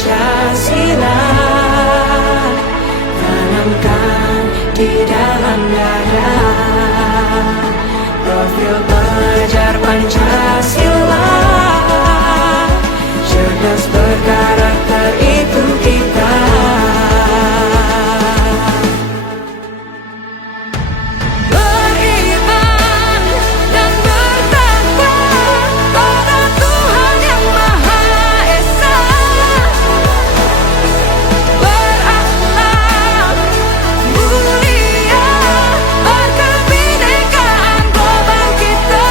Pancasila, tanamkan di dalam dada. Profil pelajar Pancasila, cerdas berkarakter itu kita. Beriman dan bertakwa pada Tuhan yang Maha Esa, berakhlak mulia, berkebinekaan global kita.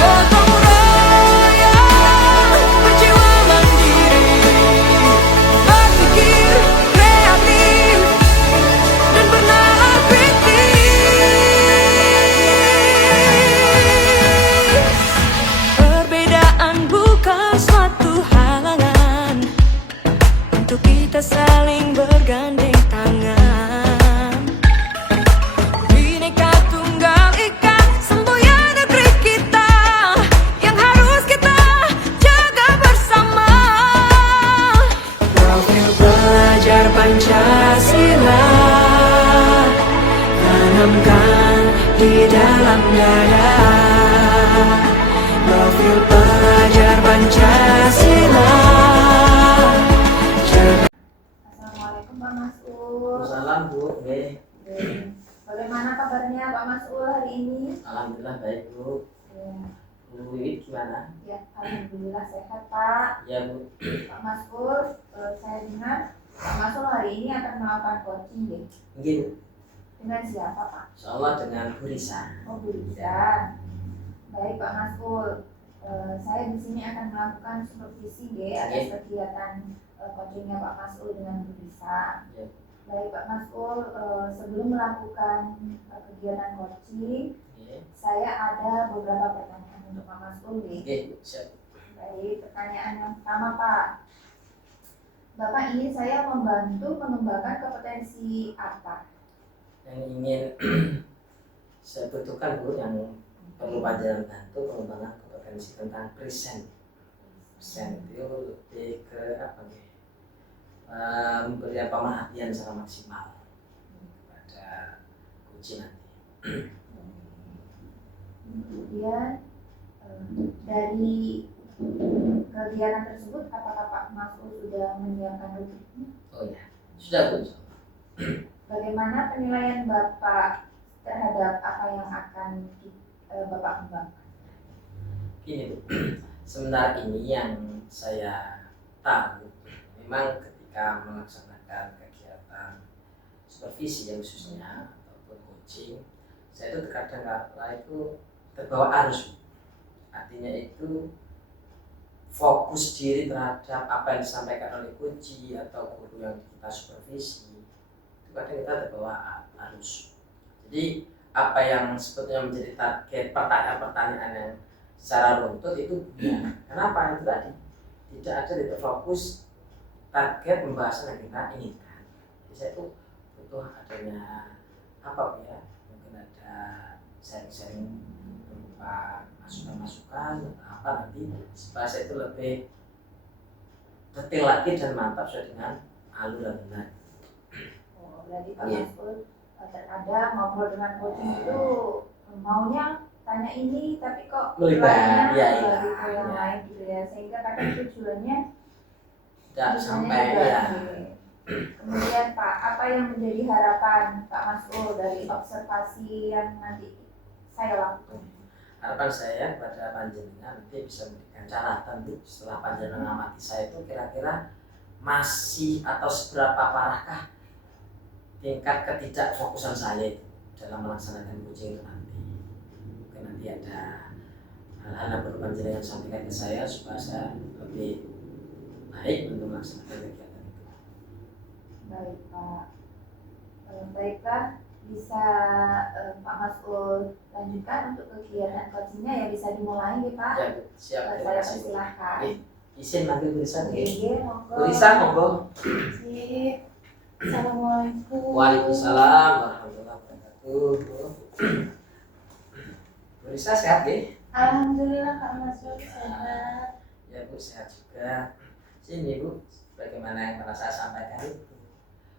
Gotong royong, berjiwa mandiri, berpikir kreatif dan bernalar kritis. Perbedaan bukan suatu halangan untuk kita saling bergandeng tangan. Bhinneka Tunggal Ika, semboyan negeri kita yang harus kita jaga bersama. Profil pelajar Pancasila, tanamkan di dalam dada. Profil pelajar Pancasila, Assalamualaikum Pak Mas'ul. Salam Bu, oke. Bagaimana kabarnya Pak Mas'ul hari ini? Alhamdulillah baik Bu. Bu Wiwit gimana? Ya, alhamdulillah sehat Pak. Ya Bu. Pak Mas'ul, saya dengar Pak Mas'ul hari ini akan melakukan coaching ya. Mungkin Dengan siapa Pak? insyaallah dengan Bu Risa. Oh, Bu Risa. Baik Pak Mas'ul, saya di sini akan melakukan supervisi atas kegiatan coachingnya Pak Mas'ul dengan Bu Risa. Ya. Baik Pak Mas'ul, sebelum melakukan kegiatan coaching, Oke. saya ada beberapa pertanyaan untuk Pak Mas'ul. Oke, siap. Baik, pertanyaan yang pertama Pak. Bapak ingin saya membantu mengembangkan kompetensi apa? Yang ingin saya butuhkan Bu, yang perlu pelajaran bantu pengembangan kompetensi tentang present. Present itu lebih ke apa nih? Memberi perhatian secara maksimal pada kunci nanti. Kemudian dari kegiatan tersebut, apakah Pak Mas'ul sudah menyiapkan rutinnya? Oh ya, sudah Bu. Bagaimana penilaian Bapak terhadap apa yang akan Bapak kembangkan? Gini Bu, sebenarnya ini yang saya tahu memang ketika melaksanakan kegiatan supervisi yang khususnya ataupun coaching, saya itu terkadang kala itu terbawa arus. Artinya itu fokus diri terhadap apa yang disampaikan oleh coach atau guru yang kita supervisi, itu kadang kita terbawa arus. Jadi apa yang sebetulnya menjadi target pertanyaan-pertanyaan yang secara runtut itu kenapa itu tadi tidak ada titik fokus target pembahasan yang kita inginkan. Jadi saya itu butuh adanya apa ya, mungkin ada sharing-sharing berupa masukan-masukan atau apa nanti supaya saya itu lebih detail lagi dan mantap sesuai dengan alur dan benar. Oh, berarti Pak Mas'ul terkadang ngobrol dengan coaching itu maunya tanya ini tapi kok melibat gitu yang lain gitu ya, sehingga kadang tujuannya tidak sampai juga, ya. Kemudian Pak, apa yang menjadi harapan Pak Mas'ul dari observasi yang nanti saya lakukan? Harapan saya pada panjenengan nanti bisa memberikan catatan Bu, setelah panjenengan mengamati saya itu kira-kira masih atau seberapa parahkah tingkat ketidakfokusan saya itu dalam melaksanakan coaching itu nanti. Mungkin nanti ada hal-hal yang perlu panjenengan sampaikan ke saya supaya saya lebih baik untuk melaksanakan kegiatan itu. Baik Pak, baiklah, bisa Pak Mas'ul lanjutkan untuk kegiatan coachingnya ya, bisa dimulai nih Pak. Ya, siap. Saya persilahkan. Izin manggil Bu Risa. Monggo. Bu Risa, monggo. Sip. Assalamualaikum. Waalaikumsalam warahmatullahi wabarakatuh. Bu Risa sehat nggih? Alhamdulillah Kak Mas'ul sehat. Ya Bu, sehat juga. Sini Bu, bagaimana yang pernah saya sampaikan itu.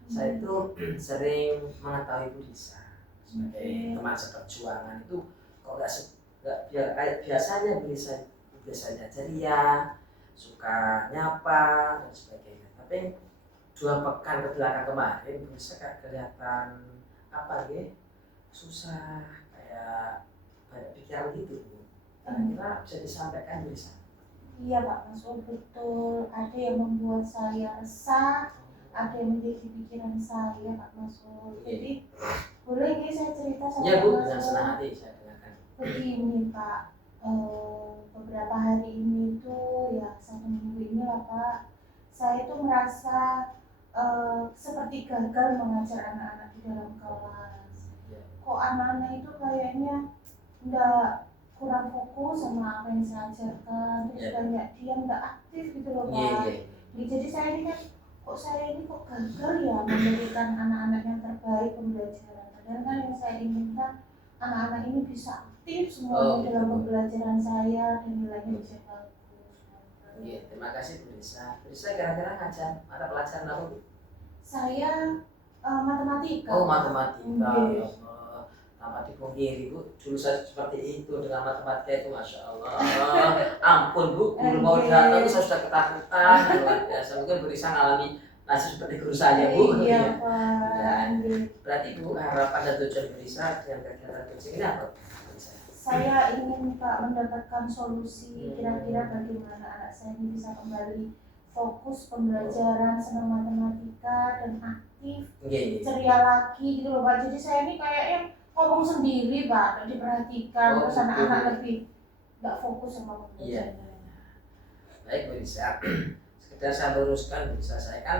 Saya itu sering mengetahui Bu Lisa sebagai teman seperjuangan itu kok nggak kayak biasanya Bu Lisa biasanya ceria, suka nyapa dan sebagainya. Tapi 2 pekan ke belakang kemarin Bu Lisa kayak kelihatan apa ya, susah, kayak banyak pikiran gitu Bu. Kira-kira bisa disampaikan Bu Lisa? Iya Pak Masud, betul. Ada yang membuat saya resah, ada yang menjadi pikiran saya Pak Masud. Jadi boleh nggak saya cerita sama Iya Bu, Pak dengan senang Masud? hati saya dengarkan. Begini Pak, beberapa hari ini tuh ya 1 minggu ini lah Pak, saya tuh merasa seperti gagal mengajar anak-anak di dalam kelas. Iya. Kok anak-anak itu kayaknya nggak kurang fokus sama apa yang saya ajarkan, terus banyak dia nggak aktif gitu loh Pak. Jadi saya ini kan kok gagal ya memberikan anak-anak yang terbaik pembelajaran. Padahal kan yang saya inginkan anak-anak ini bisa aktif semuanya dalam pembelajaran saya dan nilainya bisa bagus. Iya, terima kasih Bu Lisa. Bu Lisa kira-kira ngajar mata pelajaran apa Bu? Saya matematika. Oh, matematika. Ya Iya. Allah. Tanpa dipungkiri Bu, dulu saya seperti itu dengan matematika itu, Masya Allah. Ampun Bu, guru mau datang saya sudah ketakutan. Luar biasa. Mungkin Bu Lisa ngalami nasib seperti guru saya Bu. Iya Pak. Ya. Berarti Bu, harapan dan tujuan Bu Lisa dengan kegiatan coaching ini apa? Saya ingin Pak mendapatkan solusi kira-kira bagaimana anak saya ini bisa kembali fokus pembelajaran, senang matematika dan aktif, ceria lagi gitu loh Pak. Jadi saya ini kayaknya ngomong sendiri Pak, diperhatikan, terus anak-anak lebih nggak fokus sama pembelajaran. Iya. Baik Bu Lisa, sekedar saya luruskan Bu Lisa, saya kan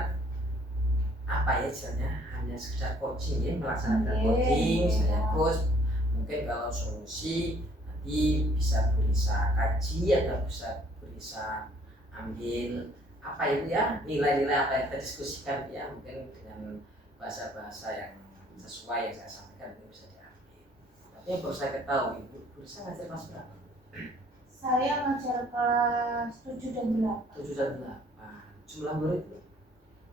apa ya istilahnya, hanya sekedar coaching ya, melaksanakan coaching, saya coach. Mungkin kalau solusi nanti bisa Bu Lisa kaji atau bisa Bu Lisa ambil apa itu ya, nilai-nilai apa yang kita diskusikan ya, mungkin dengan bahasa-bahasa yang sesuai yang saya sampaikan itu bisa diambil. Tapi yang perlu saya ketahui Bu Lisa ngajar kelas berapa? Saya ngajar kelas 7 dan 8. 7 dan 8. Jumlah murid?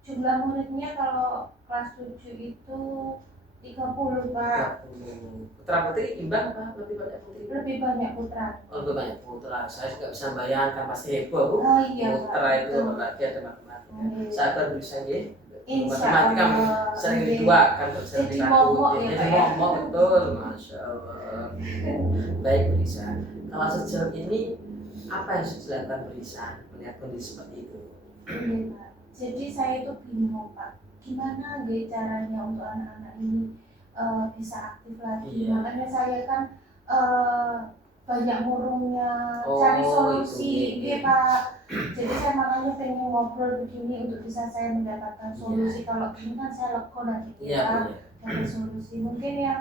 Jumlah muridnya kalau kelas 7 itu 30 Pak. 30. Putra putri imbang apa lebih banyak putri? Lebih banyak putra. Oh, lebih banyak putra. Saya juga bisa bayangkan pasti heboh Bu. Oh iya Putra Pak. itu apalagi ada matematika. Saya baru bisa ya. Insya Matematika Allah. sering diduakan, sering Jadi disatu. momok ya, Jadi Pak, ya? momok betul, Masya Allah. Baik Bu Lisa. Kalau sejauh ini apa yang sudah dilakukan Bu Lisa melihat kondisi seperti itu? Iya Pak. Jadi saya itu bingung Pak. Gimana caranya untuk anak-anak ini bisa aktif lagi? Iya. Makanya saya kan banyak murungnya Oh, cari itu, solusi, iya. Pak. Jadi saya makanya pengen ngobrol begini untuk bisa saya mendapatkan solusi. Kalau gini kan saya lega nanti Iya Bu. dari solusi. Mungkin yang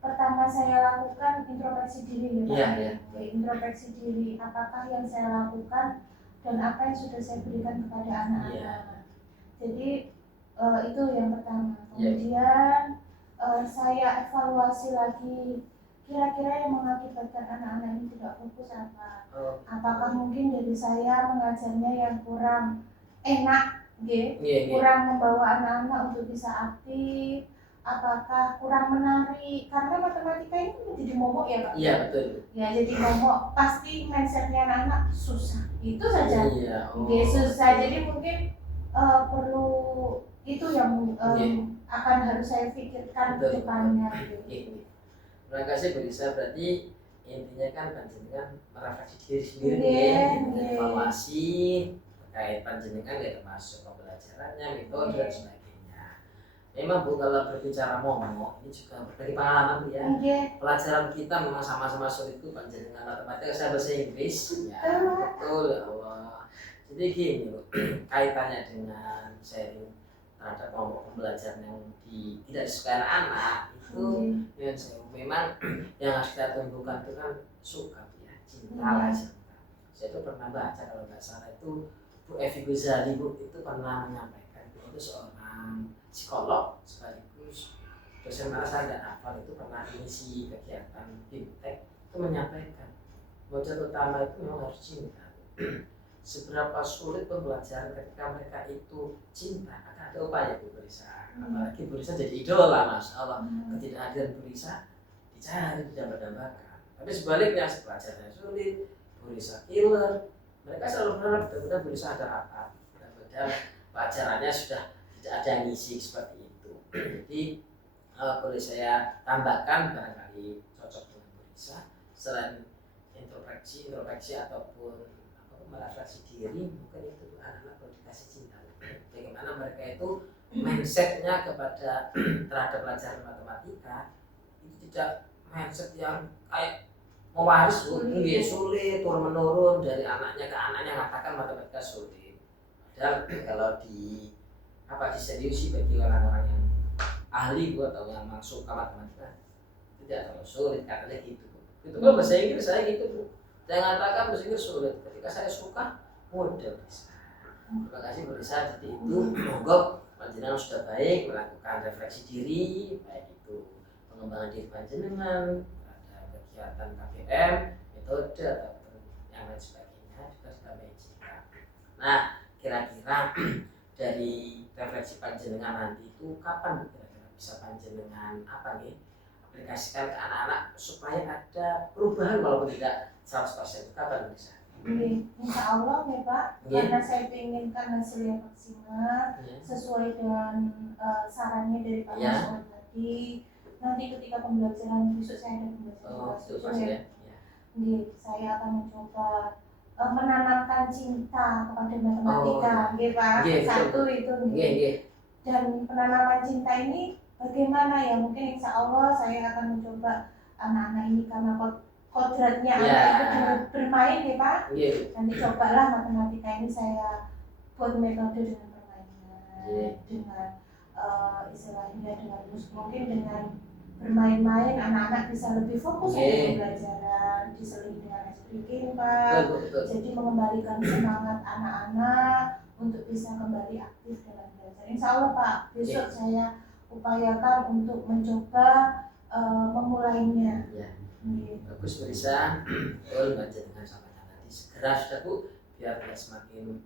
pertama saya lakukan introspeksi diri ya Pak. Iya. Oke, introspeksi diri. Apakah yang saya lakukan dan apa yang sudah saya berikan kepada anak-anak. Iya. Jadi itu yang pertama. Iya. Kemudian saya evaluasi lagi kira-kira yang mengakibatkan anak-anak ini tidak fokus apa. Oh. Apakah mungkin dari saya mengajarnya yang kurang enak, Iya. kurang membawa anak-anak untuk bisa aktif, apakah kurang menarik, karena matematika ini menjadi momok ya Pak. Iya betul. Ya jadi momok, pasti mindsetnya anak-anak susah, itu saja. Iya. Oh. Susah, jadi mungkin perlu itu yang akan harus saya pikirkan ke depannya. Gitu. Terima kasih Bu Lisa, berarti intinya kan panjenengan merefleksi diri sendiri evaluasi terkait panjenengan ya, termasuk pembelajarannya, metode dan sebagainya. Memang Bu, kalau berbicara momok ini juga dari pengalaman Bu ya. Pelajaran kita memang sama-sama sulit itu, panjenengan matematika, saya bahasa Inggris ya. Betul ya Allah. Jadi gini Bu, kaitannya dengan sharing terhadap kelompok pembelajaran yang tidak disukai anak itu yang memang yang harus kita tumbuhkan itu kan suka ya, cinta lah cinta. Saya itu pernah baca kalau nggak salah itu Bu Evi Guzali Bu itu pernah menyampaikan, itu seorang psikolog sekaligus dosen, mana saya nggak hafal, itu pernah mengisi kegiatan fintech, itu menyampaikan modal utama itu memang harus cinta. seberapa sulit pembelajaran ketika mereka itu cinta, akan ada upaya Bu Risa. Apalagi Bu Risa jadi idola, Masya Allah. Ketidakhadiran Bu Risa dicari, didambakan. Tapi sebaliknya, pelajarannya sulit, Bu Risa killer, mereka selalu berharap benar-benar Bu Risa ada rapat, mudah-mudahan pelajarannya sudah tidak ada yang ngisi seperti itu. Jadi boleh saya tambahkan, barangkali cocok dengan Bu Risa, selain introspeksi ataupun merefleksi diri, mungkin itu anak-anak perlu dikasih cinta. Bagaimana mereka itu mindsetnya kepada terhadap pelajaran matematika itu tidak mindset yang kayak mewaris sulit turun menurun dari anaknya ke anaknya, mengatakan matematika sulit. Padahal kalau diseriusi bagi orang-orang yang ahli atau yang masuk ke matematika tidak terlalu sulit, katanya gitu. Itu kalau bahasa Inggris saya gitu Bu. Saya mengatakan bahasa Inggris sulit, ketika saya suka mudah bisa. Terima kasih Bu Risa. Jadi itu monggo panjenengan sudah baik melakukan refleksi diri, baik itu pengembangan diri panjenengan, ada kegiatan KBM, metode ataupun yang lain sebagainya juga sudah baik. Nah, kira-kira dari refleksi panjenengan nanti itu kapan kira-kira bisa panjenengan aplikasikan ke anak-anak supaya ada perubahan walaupun tidak 100%, kapan bisa? Insya Allah ya Pak, karena saya inginkan hasil yang maksimal sesuai dengan sarannya dari Pak Mas tadi. Nanti ketika pembelajaran besok saya ada pembelajaran saya akan mencoba menanamkan cinta kepada matematika, Pak. Satu itu dan penanaman cinta ini bagaimana ya? Mungkin insya Allah saya akan mencoba anak-anak ini karena kodratnya anak itu bermain ya Pak. Nanti cobalah matematika ini saya buat metode dengan permainan, dengan istilahnya dengan mungkin dengan bermain-main anak-anak bisa lebih fokus untuk pembelajaran, diselingi dengan speaking Pak. Jadi mengembalikan semangat anak-anak untuk bisa kembali aktif dalam belajar. Insya Allah Pak, besok saya upayakan untuk mencoba memulainya. Bagus Bu Risa, betul baca dengan sampaikan tadi. Segera sudah Bu, biar tidak semakin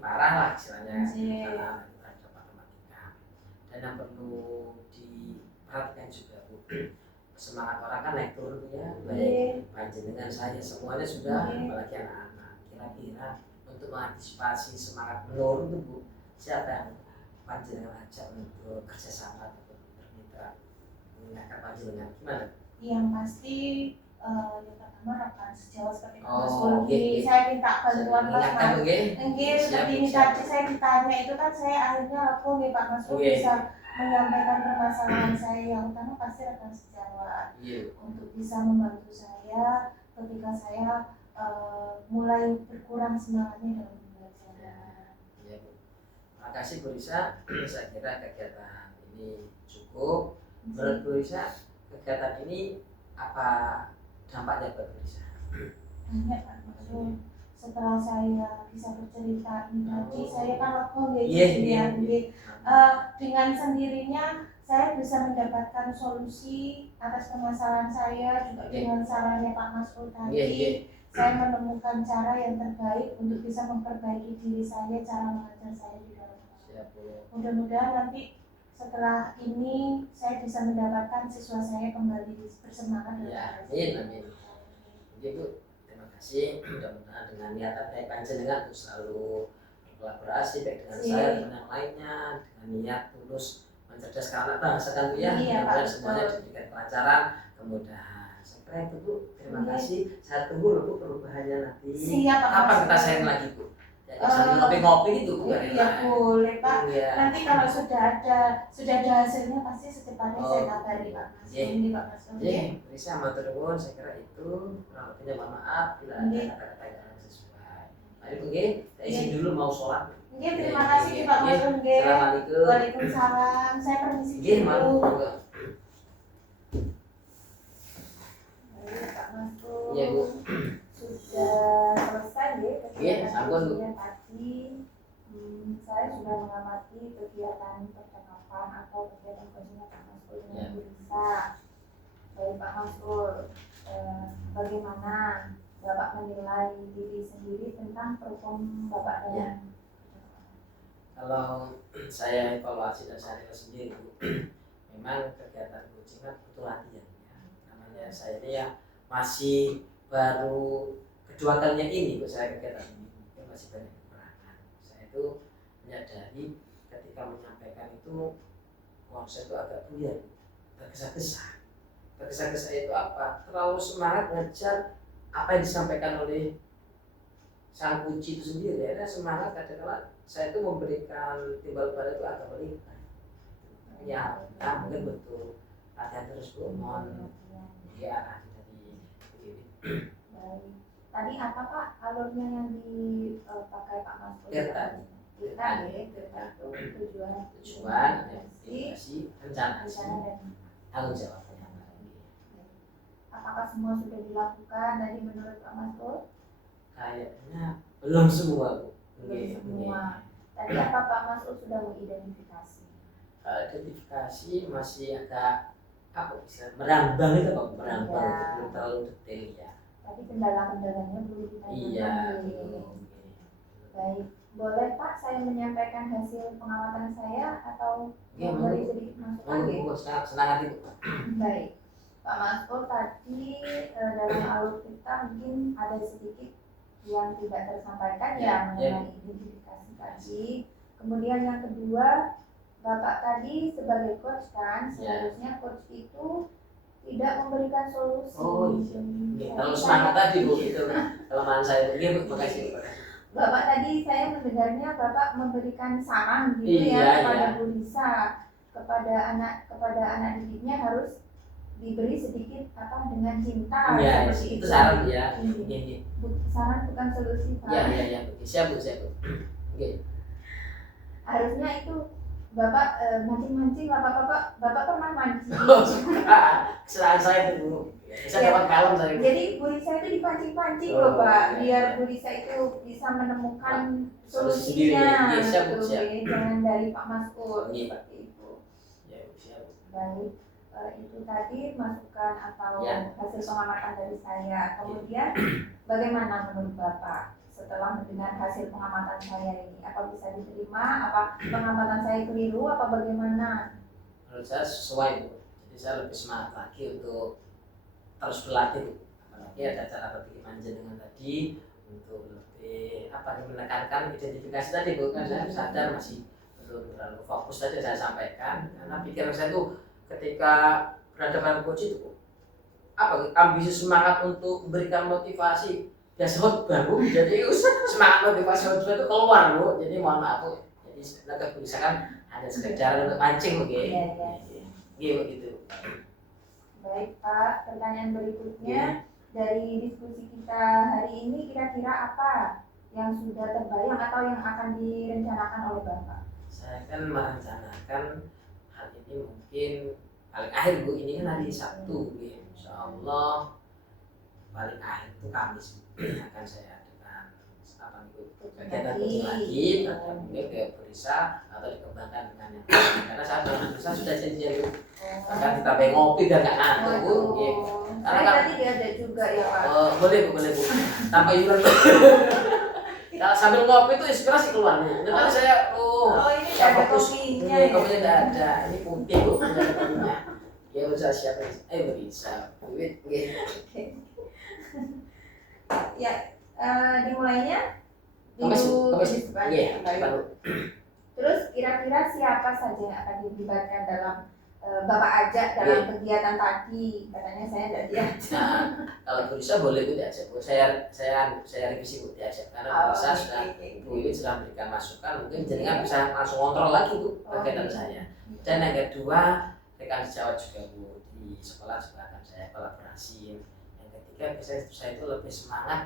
parah lah istilahnya terhadap matematika. Dan yang perlu diperhatikan juga Bu, semangat orang kan naik turun ya, baik panjenengan saya semuanya sudah, apalagi anak-anak. Kira-kira untuk mengantisipasi semangat menurun tuh Bu, siapa yang panjenengan ajak untuk kerjasama atau bermitra mengingatkan panjenengan gimana? Yang pasti yang pertama rekan sejauh seperti Mas Ulfi, saya minta bantuan Pak Mas. Mungkin seperti ini tadi saya ditanya itu kan saya akhirnya aku Pak Mas bisa menyampaikan permasalahan saya yang utama pasti rekan sejawat untuk bisa membantu saya ketika saya mulai berkurang semangatnya dalam pembelajaran. Terima kasih Bu Risa, saya kira kegiatan ini cukup. Menurut Bu Risa, kegiatan ini apa dampaknya buat Bu Risa? Banyak Pak Maksud. Setelah saya bisa bercerita tadi, saya kan dengan sendirinya saya bisa mendapatkan solusi atas permasalahan saya juga dengan sarannya Pak Mas'ud tadi. Saya menemukan cara yang terbaik untuk bisa memperbaiki diri saya, cara mengajar saya di dalam kelas. Mudah-mudahan nanti setelah ini saya bisa mendapatkan siswa saya kembali bersemangat dalam belajar. Amin. Ibu, terima kasih. Mudah-mudahan dengan niatan baik panjenengan untuk selalu berkolaborasi baik dengan saya dan yang lainnya dengan niat tulus mencerdaskan anak bangsa kan Bu ya. Mudah-mudahan semuanya diberikan kelancaran, kemudahan. Saya kira itu Bu. Terima kasih. Saya tunggu loh Bu perubahannya nanti. Siap, kapan kita sharing lagi Bu? Sambil ngopi-ngopi gitu Bu. Iya boleh Pak. Nanti kalau sudah ada hasilnya pasti secepatnya saya kabari Pak Mas. Ini Pak Mas. Risa matur nuwun, saya kira itu kurang lebihnya mohon maaf bila ada kata-kata yang sesuai. Mari Bu nggih, saya izin dulu mau sholat. Nggih, terima kasih Pak Mas. Assalamualaikum. Waalaikumsalam. Saya permisi dulu. Nggih, monggo. Pak Mas Iya Bu. sudah selesai ya kegiatan sampun Bu. tadi. Saya sudah mengamati kegiatan percakapan atau kegiatan coaching Pak Mas'ul dengan Bu Risa. Baik Pak Mas'ul, bagaimana Bapak menilai diri sendiri tentang perform Bapak dalam Kalau saya evaluasi dan saya nilai sendiri, Bu, memang kegiatan coaching kan butuh latihan ya. Namanya saya ini ya masih baru kedua kalinya ini Bu saya kegiatan ini, mungkin masih banyak kekurangan. Saya itu menyadari ketika menyampaikan itu konsep itu agak buyar, tergesa-gesa. Tergesa-gesa itu apa? Terlalu semangat ngejar apa yang disampaikan oleh sang kunci itu sendiri. Ya, semangat kadang-kadang saya itu memberikan timbal balik itu agak berlimpah. Ya, mungkin betul latihan terus Bu, mohon ya dari begini. Baik. Tadi apa Pak alurnya yang dipakai Pak Mas? Tirta. Tirta ya, Tirta itu Tujuan, evaluasi, rencana dan tanggung jawabnya. apakah semua sudah dilakukan tadi menurut Pak Mas? Kayaknya belum semua Bu. Belum semua. Tadi apa Pak Masud sudah mengidentifikasi? Identifikasi masih agak apa bisa merambang itu Pak, merambang Ya. belum terlalu detail ya. Tapi kendala-kendalanya belum kita Iya. tangani. Baik, boleh Pak saya menyampaikan hasil pengamatan saya atau Iya, memberi sedikit masukan? Bu, senang hati Bu. Baik, Pak Masud tadi dalam alur kita mungkin ada sedikit yang tidak tersampaikan ya mengenai identifikasi tadi. Kemudian yang kedua, Bapak tadi sebagai coach kan, seharusnya coach itu tidak memberikan solusi. Oh iya. Terlalu semangat tadi Bu, itu kelemahan saya. Iya Bu, makasih. Bapak tadi saya mendengarnya Bapak memberikan saran gitu Iya, ya kepada iya. Bu Lisa, kepada anak didiknya harus diberi sedikit apa dengan cinta. Iya, seperti itu saran ya. Iya. Iya. Saran bukan solusi Pak. Iya. Siap Bu. Oke. Harusnya itu Bapak mancing-mancing Bapak pernah mancing. Oh, suka. Kesalahan saya itu Bu. Saya dapat kalem saya. Jadi Bu Lisa itu dipancing-pancing Oh, loh Pak, iya. biar Bu Lisa itu bisa menemukan Solusi sendiri. solusinya. Iya, siap, Bu, Gitu, siap. ya. Jangan dari Pak Maskur Iya. seperti itu. Ya, Bu, siap Bu. Baik, itu tadi masukan atau Ya. hasil pengamatan dari saya. Kemudian bagaimana menurut Bapak setelah mendengar hasil pengamatan saya ini? Apa bisa diterima? Apa pengamatan saya keliru? Apa bagaimana? Menurut saya sesuai Bu. Jadi saya lebih semangat lagi untuk terus berlatih Bu. Apalagi ada cara berpikir panjenengan tadi untuk lebih menekankan identifikasi tadi Bu. Kan saya sadar masih belum terlalu fokus tadi saya sampaikan karena pikiran saya tuh ketika berhadapan coach itu Bu, ambisi semangat untuk memberikan motivasi biasa khotbah Bu. Jadi semangat motivasi khotbah itu keluar Bu. Jadi mohon maaf Bu. Jadi sebenarnya kebiasaan hanya sekedar untuk mancing begitu. Iya. Begitu. Baik Pak, pertanyaan berikutnya dari diskusi kita hari ini kira-kira apa yang sudah terbayang atau yang akan direncanakan oleh Bapak? Saya kan merencanakan hal ini mungkin paling akhir Bu, ini kan hari Sabtu ya. Insya Allah paling akhir itu Kamis akan saya adakan kegiatan coaching lagi, atau mungkin ke Berisa atau dikembangkan dengan yang lain. Karena saya dengan Berisa sudah janjian Bu, akan kita ngopi biar nggak ngantuk Bu. Gitu. Saya Karena tadi diajak juga ya Pak. boleh Bu, tanpa iuran. Kalau sambil ngopi itu inspirasi keluar Bu. Nanti saya ini ada kopinya ya. kopinya tidak ada. Ini putih Bu, ada kopinya. Ya bisa siapa? Bisa. Duit. Ya, dimulainya Kamis. Iya, Iya. baik. Terus kira-kira siapa saja yang akan dilibatkan dalam Bapak ajak dalam kegiatan tadi? Katanya saya tidak diajak. Nah, kalau bisa boleh Bu diajak Bu. Saya revisi Bu diajak karena bisa sudah Bu Iwin sudah memberikan masukan, mungkin jenengan bisa langsung kontrol lagi Bu kegiatan saya. Dan yang kedua rekan sejawat juga Bu di sekolah juga akan saya kolaborasi. Yang ketiga biasanya saya itu lebih semangat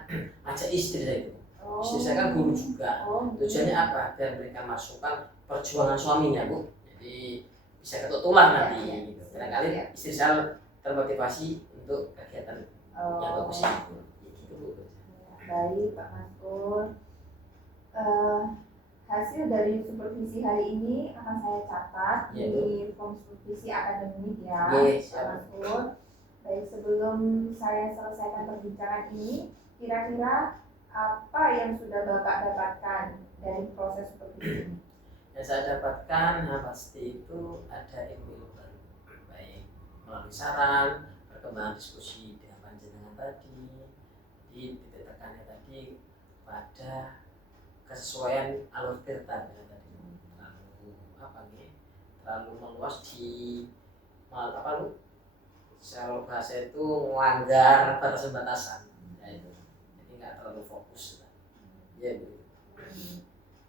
ngajak istri saya itu. Istri saya kan guru juga. Tujuannya apa? Biar memberikan masukan perjuangan suaminya Bu. Jadi bisa ketutulan nanti. Gitu. Barangkali istri saya termotivasi untuk kegiatan yang bagus itu. Gitu Bu. Baik Pak Maskur. Hasil dari supervisi hari ini akan saya catat di form supervisi akademik ya, Pak Maskur. Baik, sebelum saya selesaikan perbincangan ini, Kira-kira apa yang sudah Bapak dapatkan dari proses supervisi ini? Yang saya dapatkan pasti itu ada ilmu baru, baik melalui saran, perkembangan diskusi dengan panjenengan tadi. Jadi titik tekannya tadi pada kesesuaian alur tirta ya, tadi terlalu meluas di kalau bahasa itu melanggar batas-batasan ya itu, jadi nggak terlalu fokus ya Bu.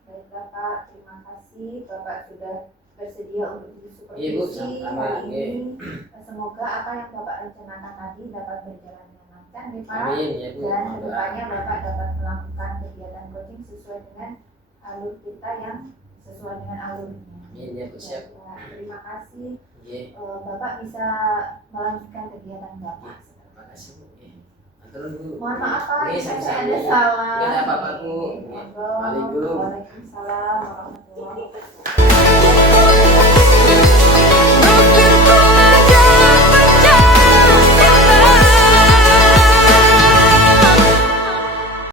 Baik Bapak, terima kasih Bapak sudah bersedia untuk Iya Bu, disupervisi sama-sama. hari ini. Semoga apa yang Bapak rencanakan tadi dapat berjalan dengan lancar nih Pak. Amin ya Bu. Dan kedepannya Bapak dapat melakukan kegiatan coaching sesuai dengan alur kita yang sesuai dengan alurnya. Amin ya Bu, siap. Terima kasih. Iya. Bapak bisa melanjutkan kegiatan Bapak. Terima kasih Bu. Turun Bu. Mohon maaf Pak, Iya, saya sama-sama. ada salah. Nggak ada apa-apa, Bu. Waalaikumsalam Waalaikumsalam. warahmatullahi